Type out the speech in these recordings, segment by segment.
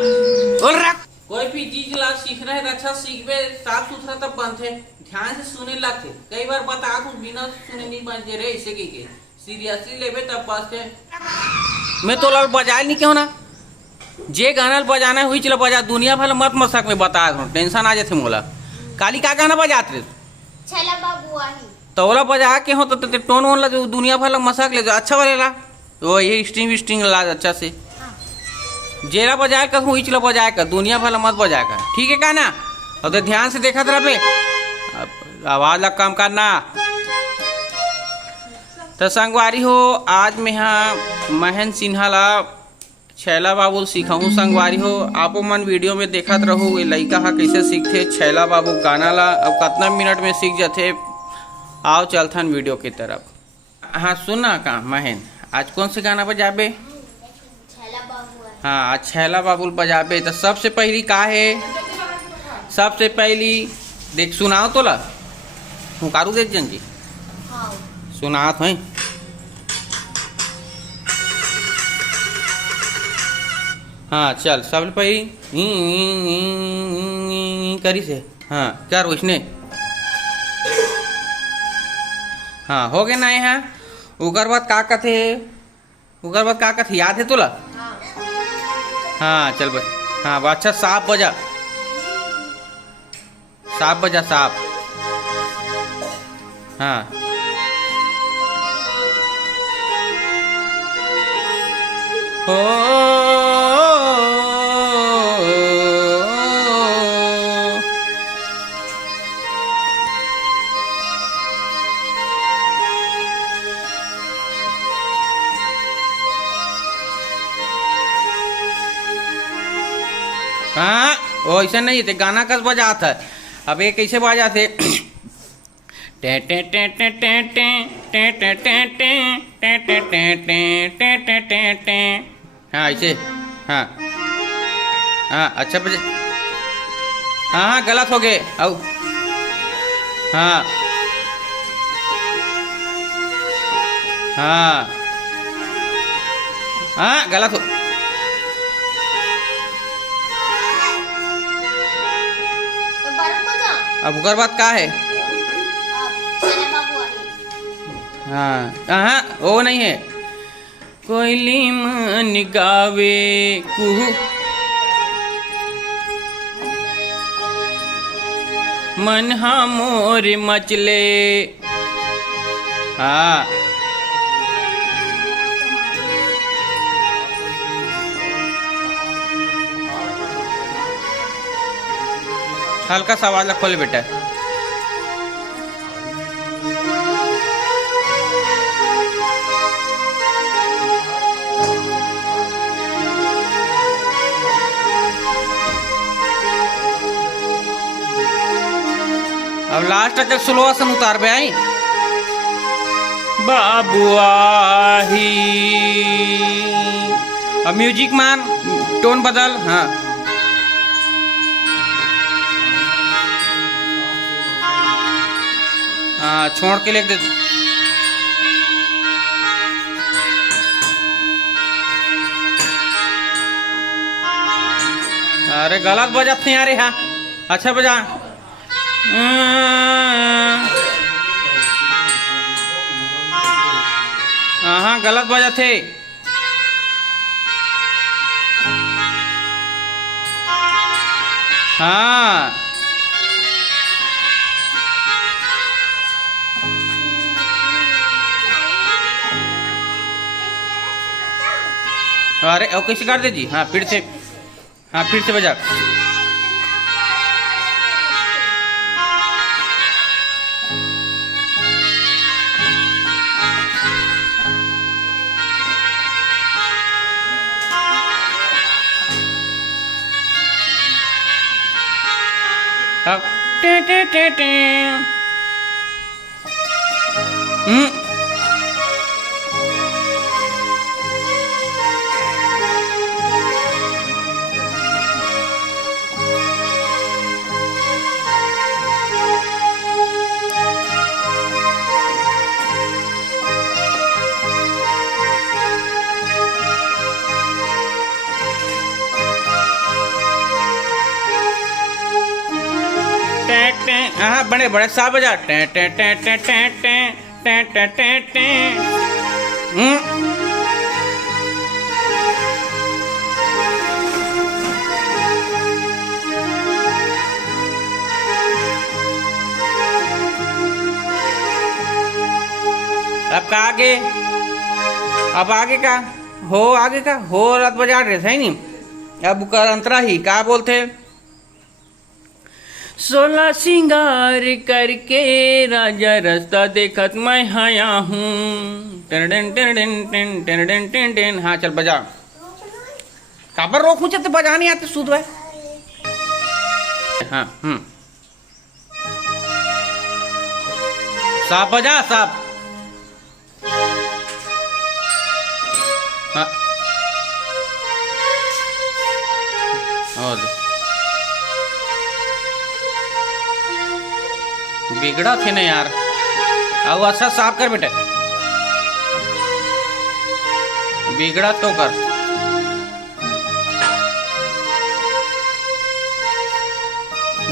बोल रख। कोई भी चीज ला सीखना है अच्छा सीखबे, साफ सुथरा तब बनते, ध्यान से सुने लगते। कई बार बता तू बिना सुने नहीं बनते रे, इसे के सीरियसली लेबे तब बसते। मैं तो लाल बजाए नहीं क्यों ना, जे गाना बजाना हुई चला बजा, दुनिया भर मत मसक में बता, टेंशन आ जाते मोला। काली का गाना बजाते रे छैला बाबू आही तोला बजा के हो तो टोन वोन लगे दुनिया भर मसक ले अच्छा वाले वो ये स्ट्रिंग स्ट्रिंग ला अच्छा से जेरा बजाए कर हुई चला बजाए कर, दुनिया भर मत बजाए कर, ठीक है का ना। और तो ध्यान से देखा रह पे, आवाज लग कम करना। तो संगवारी हो आज मैं यहाँ महेंद्र सिन्हा ला छैला बाबू सीखूँ। संगवारी हो आपो मन वीडियो में देखत रहो ये लड़का हा कैसे सीखते छैला बाबू गाना ला, अब कितना मिनट में सीख जाते। आओ चलथन वीडियो की तरफ। हाँ सुनना का महेंद्र आज कौन से गाना बजाबे? छैला बाबू आही। हाँ आज छैला बाबू बजाबे। तो सबसे पहली का है, सबसे पहली देख सुनाओ तो ला हुकारू देख जन जी हाँ सुनात है। हाँ चल सब पहली करी से हाँ क्या रोशने हाँ हो गए ना यहाँ। उगर बाद का कथे, उगर बाद का कथे याद है तुला? हाँ चल बस हाँ अच्छा साफ बजा, साफ बजा साफ। हाँ हाँ वो ऐसा नहीं थे, गाना कस बजाता है। अब ये कैसे बजाते टे टे टे टे टे टे टे टे टे टे टे टे टे टे टे टे। हाँ ऐसे हाँ हाँ अच्छा बजे। हाँ हाँ गलत हो गए आओ। हाँ हाँ हाँ गलत हो। तो बरफ बजा अब उकर बात का है? छैला बाबू आही। हाँ हाँ वो नहीं है। कोयली मन गावे कुहू मन हा मोर मचले। हाँ हल्का सा आवाज खोले बेटा। अब लास्ट तक स्लो सन उतार बे आई बाबू आही। अब म्यूजिक मान टोन बदल। हाँ हाँ छोड़ के लिख दे। अरे गलत बजाते हैं यार। हाँ अच्छा बजा। हाँ गलत बजा थे। हाँ अरे ओ कैसे कर दे जी। हाँ फिर से, हाँ फिर से बजा। अब टे टे टे टे टे हाँ बड़े बड़े सा बजा टे टे टे टे टे टे टे टे टे अब का आगे, अब आगे का हो रात बजा रहे थे नहीं। अब कर अंतरा ही का बोलते 16 सिंगार करके राजा रास्ता देखत मैं आया हूँ। हाँ चल बजा। काबर रोकू चलते बजा नहीं आते सुध है। हाँ साफ बजा साफ। हाँ और बिगड़ा थे ना यार। अब अच्छा साफ कर बेटे, बिगड़ा तो कर।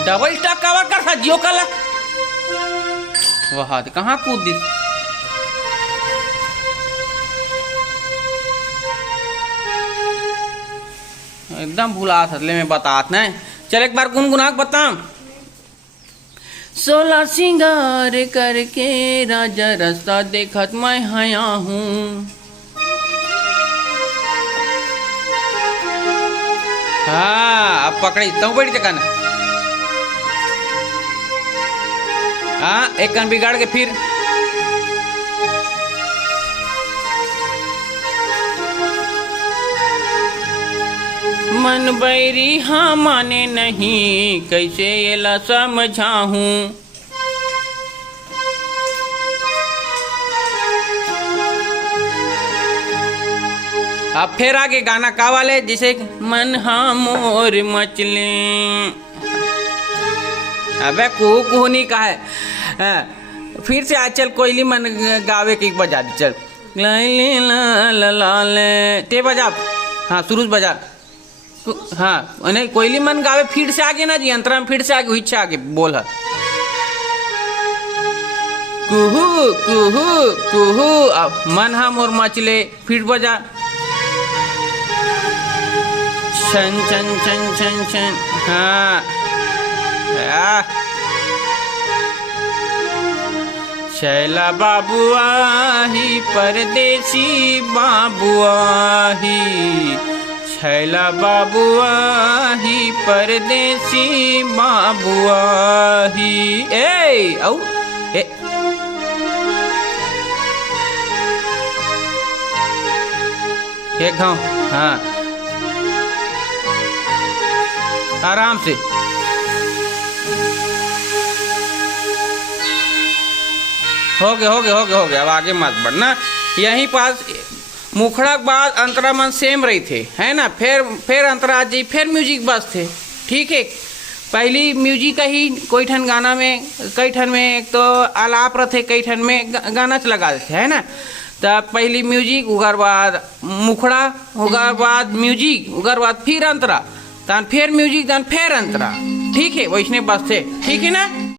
डबल स्टॉक कवर कर था जियो कल वह कहाँ कूद दी। एकदम भुला थले में बतात नहीं। चल एक बार गुनगुना बता 16 सिंगार करके राजा रास्ता देखत मैं आया हूँ। हाँ अब पकड़ी तो बड़ी तक हाँ एक कन बिगाड़ के फिर मन बैरी हाँ माने नहीं कैसे ये ला समझाऊं। अब फिर आगे गाना का वाले जिसे मन हाँ मोर मचले। अबे कुहू नहीं कहा है। फिर से आज चल कोयली मन गावे की बजा दी चल ला ला ला ले ते बजा। हाँ शुरू से बजा। हाँ नहीं कोयली मन गावे फिर से आगे ना जी अंतरा में फिर से आगे हुई आगे बोल है कुहू कुहू कुहू। अब मन हा मोर मचले फिर बजा छन छन छन छन छन। हाँ छैला बाबुआ ही परदेसी बाबुआ ही। छैला बाबुआ ही परदेसी बाबुआ ही। ए औ ए एक घाव। हाँ आराम से हो गया अब आगे मत बढ़ना। यहीं पास मुखड़ा के बाद अंतरा मन सेम रही थे है ना। फिर अंतरा जी फिर म्यूजिक बस थे ठीक है। पहली म्यूजिक का ही कोई ठन गाना में कई ठन में एक तो आलाप रहते कई ठन में गाना लगा देते है ना। तब पहली म्यूजिक उगर बाद मुखड़ा उगर बाद म्यूजिक उगर बाद फिर अंतरा तन फिर म्यूजिक तन फिर अंतरा ठीक है वैसने बस थे ठीक है ना।